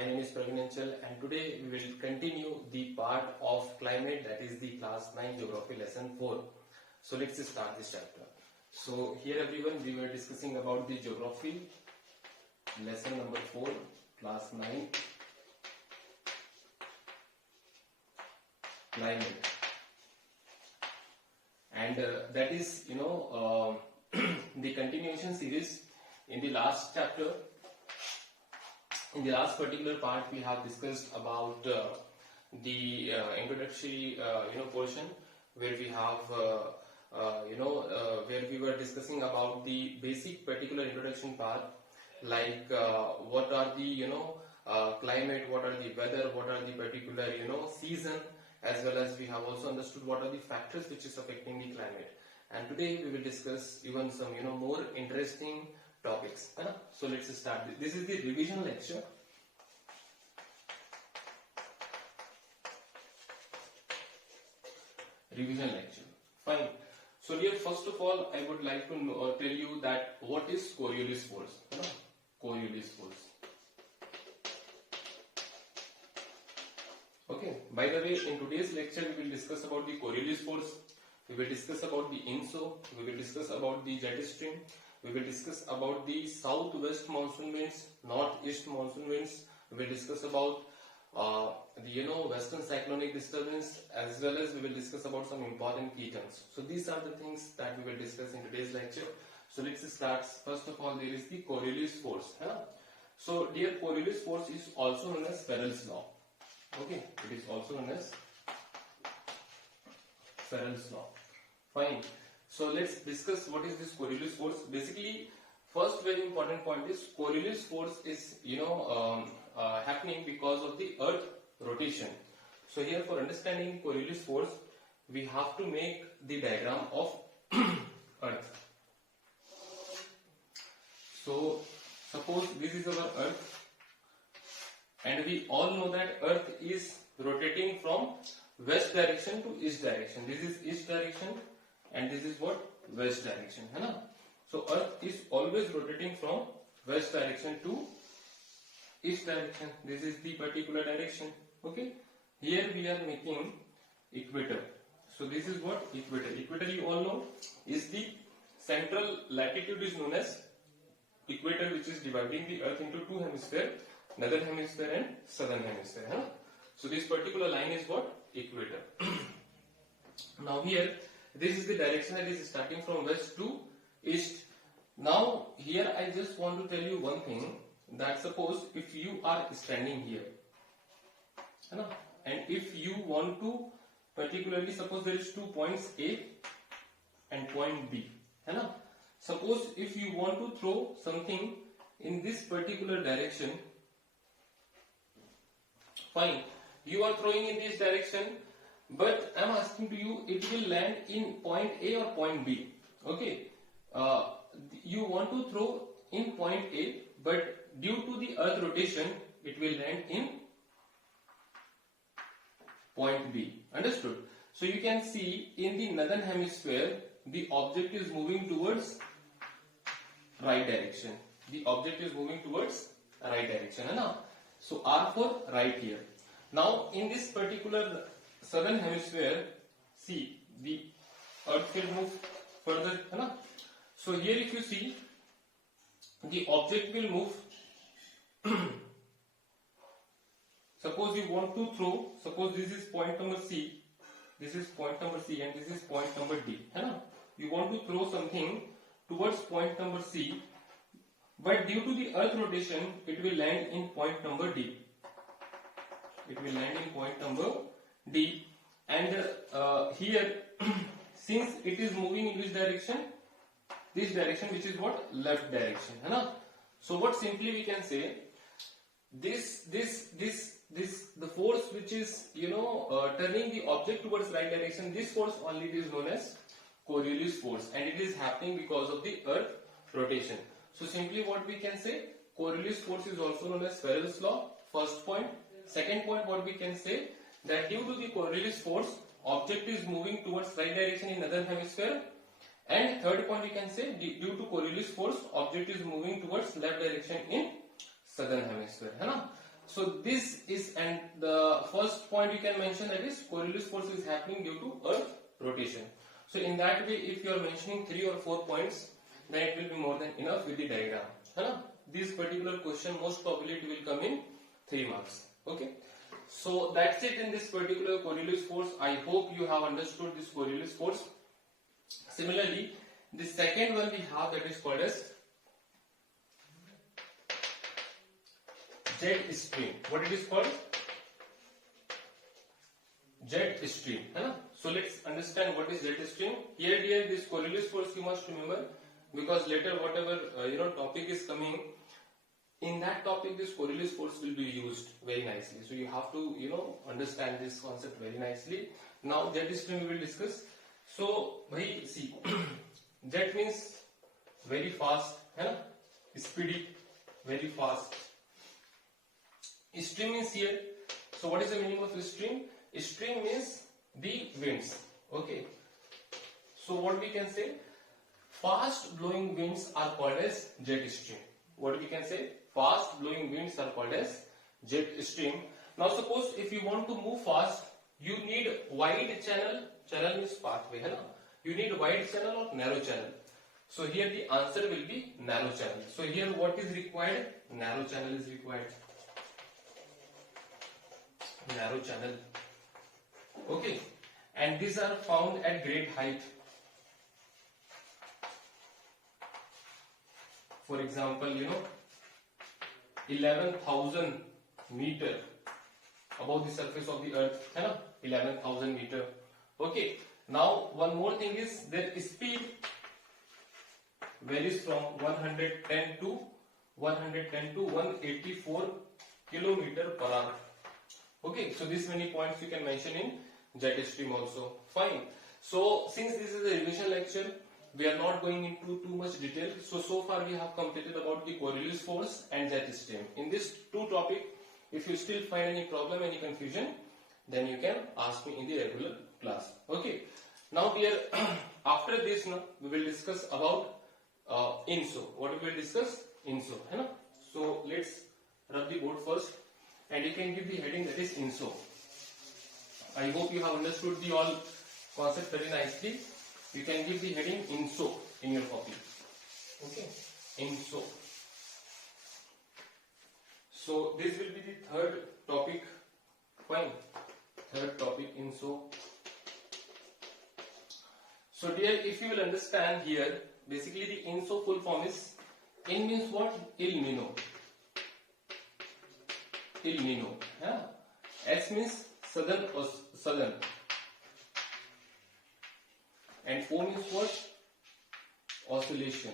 My name is Praveen Anchal and today we will continue the part of climate, that is the class 9 geography lesson 4. So let's start this chapter. So here everyone, we were discussing about the geography lesson number 4, class 9, climate, and that is the continuation series. In the last chapter, in the last particular part, we have discussed about the introductory portion where we have where we were discussing about the basic particular introduction part, like what are the climate, what are the weather, what are the particular season, as well as we have also understood what are the factors which is affecting the climate. And today we will discuss even some more interesting topics. So let's start. This is the revision lecture. Revision lecture. Fine. So here, first of all, I would like to tell you that what is Coriolis force. Coriolis force. Okay. By the way, in today's lecture, we will discuss about the Coriolis force. We will discuss about the INSO. We will discuss about the jet stream. We will discuss about the southwest monsoon winds, northeast monsoon winds. We will discuss about the western cyclonic disturbance, as well as we will discuss about some important key terms. So these are the things that we will discuss in today's lecture. So let's start. First of all, there is the Coriolis force. So dear, Coriolis force is also known as Farrell's law. Okay, it is also known as Farrell's law. Fine. So let's discuss what is this Coriolis force. Basically, first very important point is Coriolis force is happening because of the Earth rotation. So here, for understanding Coriolis force, we have to make the diagram of Earth. So suppose this is our Earth, and we all know that Earth is rotating from west direction to east direction. This is east direction and this is what? West direction. So Earth is always rotating from west direction to east direction. This is the particular direction. Okay. Here we are making equator. So this is what? Equator. Equator, you all know, is the central latitude is known as equator, which is dividing the Earth into two hemispheres, northern hemisphere and southern hemisphere. So this particular line is what? Equator. Now here, this is the direction that is starting from west to east. Now here I just want to tell you one thing, that suppose if you are standing here, and if you want to particularly, suppose there is 2 points A and point B. Suppose if you want to throw something in this particular direction, fine, you are throwing in this direction, but I am asking to you, it will land in point A or point B. Okay, you want to throw in point A, but due to the Earth rotation, it will land in point B. Understood? So you can see in the northern hemisphere, the object is moving towards right direction. The object is moving towards right direction. So R for right here. Now in this particular southern hemisphere, see, the Earth will move further. So here if you see, the object will move. Suppose you want to throw, suppose this is point number C, this is point number C and this is point number D. You want to throw something towards point number C, but due to the Earth rotation, it will land in point number D. It will land in point number D, and here since it is moving in which direction? This direction, which is what? Left direction. So what simply we can say, the force which is turning the object towards right direction, this force only is known as Coriolis force, and it is happening because of the Earth rotation. So simply what we can say, Coriolis force is also known as Farrell's law. First point. Second point, what we can say, that due to the Coriolis force, object is moving towards right direction in northern hemisphere. And third point, we can say, due to Coriolis force, object is moving towards left direction in southern hemisphere. So this is, and the first point you can mention, that is Coriolis force is happening due to Earth rotation. So in that way, if you are mentioning 3 or 4 points, then it will be more than enough with the diagram. This particular question most probably it will come in 3 marks. Okay. So that's it in this particular Coriolis force. I hope you have understood this Coriolis force. Similarly, the second one we have, that is called as jet stream. What it is called? Jet stream. So let's understand what is jet stream. Here this Coriolis force you must remember, because later whatever topic is coming, in that topic this Coriolis force will be used very nicely. So you have to understand this concept very nicely. Now jet stream we will discuss. So see, jet means very fast, speedy, very fast. Stream is here. So what is the meaning of stream? Stream means the winds. Okay. So what we can say? Fast blowing winds are called as jet stream. What we can say? Fast blowing winds are called as jet stream. Now suppose if you want to move fast, you need wide channel. Channel means pathway. You need wide channel or narrow channel. So here the answer will be narrow channel. So here what is required? Narrow channel is required. Narrow channel. Okay. And these are found at great height. For example, 11,000 meter above the surface of the earth. 11,000 meter. Okay. Now one more thing is their speed varies from 110 to 184 kilometer per hour. Okay, so this many points you can mention in jet stream also. Fine. So since this is a revision lecture, we are not going into too much detail. So far we have completed about the Coriolis force and jet stream. In this two topic, if you still find any problem, any confusion, then you can ask me in the regular class. Okay. Now here, after this, we will discuss about INSO. What we will discuss? INSO. So let's rub the board first, and you can give the heading, that is INSO. I hope you have understood the all concept very nicely. You can give the heading INSO in your copy. Okay, INSO. So this will be the third topic. Fine. Third topic, INSO. So dear, if you will understand here, basically the INSO full form is, IN means what? Il Nino. Il Nino. Yeah. S means southern. And O means what? Oscillation.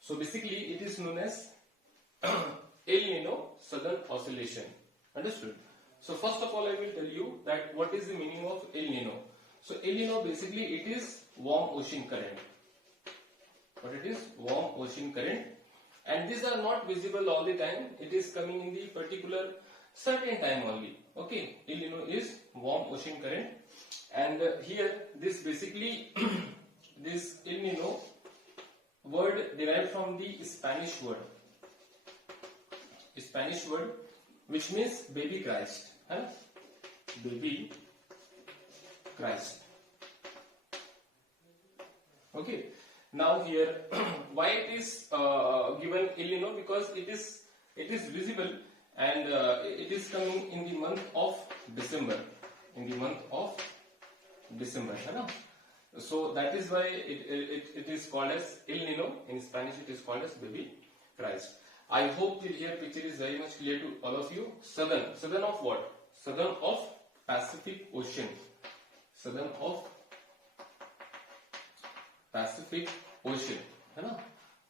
So basically it is known as El Nino Southern Oscillation. Understood? So first of all I will tell you that what is the meaning of El Nino. So El Nino basically it is warm ocean current. But it is warm ocean current. And these are not visible all the time. It is coming in the particular certain time only. Okay, El Nino is warm ocean current. And here this basically this El Nino word derived from the Spanish word which means baby Christ. Baby Christ. Okay. Now here why it is given El Nino? Because it is visible and it is coming in the month of December. In the month of December. So that is why it is called as El Nino. In Spanish it is called as baby Christ. I hope the here picture is very much clear to all of you. Southern of what? Southern of Pacific Ocean. Southern of Pacific Ocean.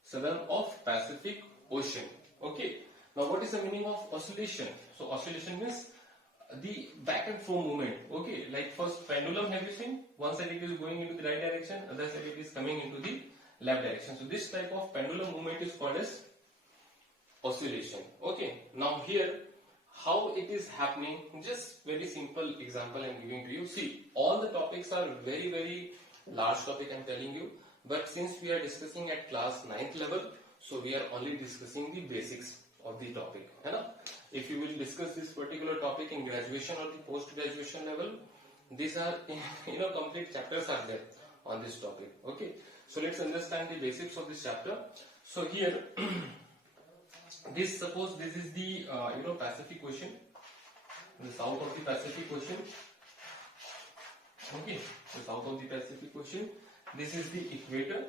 Southern of Pacific Ocean. Okay. Now what is the meaning of oscillation? So oscillation means the back and forth movement. Okay, like first pendulum, have you seen? One side it is going into the right direction, other side it is coming into the left direction. So this type of pendulum movement is called as oscillation. Okay, now here how it is happening, just very simple example I am giving to you. See, all the topics are very large topic I am telling you, but since we are discussing at class 9th level, so we are only discussing the basics of the topic, है ना? If you will discuss this particular topic in graduation or the post graduation level, these are complete chapters are there on this topic. Okay, so let's understand the basics of this chapter. So here suppose this is the Pacific Ocean, the south of the Pacific Ocean. Okay, the south of the Pacific Ocean. This is the equator.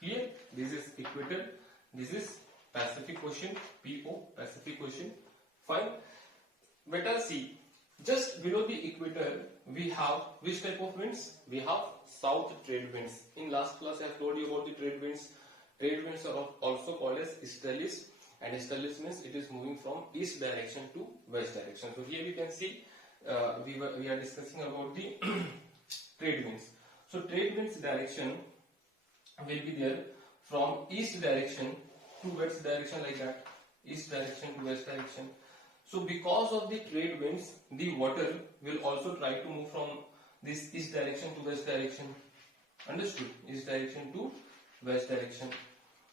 Clear? This is equator. This is Pacific Ocean. PO, Pacific Ocean. Fine. Let us see. Just below the equator, we have which type of winds? We have south trade winds. In last class, I have told you about the trade winds. Trade winds are also called as easterlies, and easterlies means it is moving from east direction to west direction. So here you can see we are discussing about the trade winds. So trade winds direction will be there from east direction to west direction, like that. East direction to west direction. So because of the trade winds, the water will also try to move from this east direction to west direction. Understood? East direction to west direction.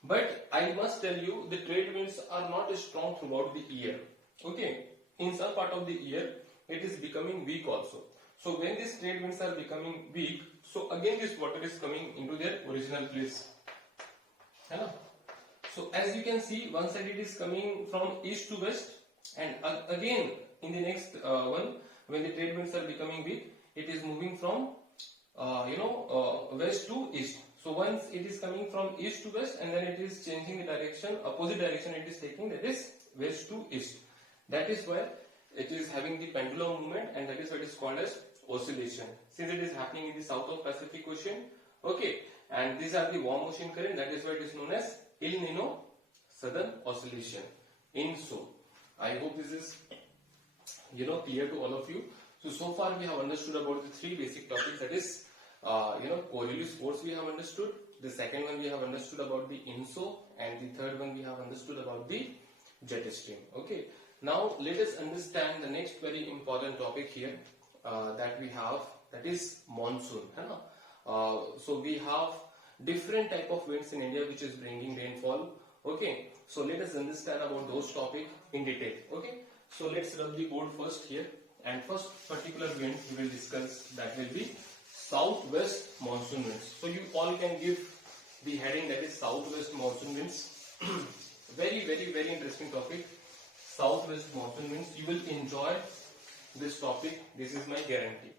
But I must tell you, the trade winds are not strong throughout the year. Okay? In some part of the year, it is becoming weak also. So when these trade winds are becoming weak, so again this water is coming into their original place. So as you can see, one side it is coming from east to west, and again in the next one, when the trade winds are becoming weak, it is moving from west to east. So once it is coming from east to west, and then it is changing the direction, opposite direction it is taking, that is west to east. That is why it is having the pendulum movement, and that is what is called as oscillation. Since it is happening in the south of Pacific Ocean, okay, and these are the warm ocean current, that is why it is known as El Nino Southern Oscillation. INSO. I hope this is clear to all of you. So far we have understood about the three basic topics, that is Coriolis force we have understood, the second one we have understood about the INSO, and the third one we have understood about the jet stream. Okay, now let us understand the next very important topic here that we have, that is monsoon. So we have different type of winds in India which is bringing rainfall. Okay, so let us understand about those topics in detail. Okay, so let's rub the board first here, and first particular wind we will discuss, that will be southwest monsoon winds. So you all can give the heading, that is southwest monsoon winds. Very interesting topic, southwest monsoon winds. You will enjoy this topic, this is my guarantee.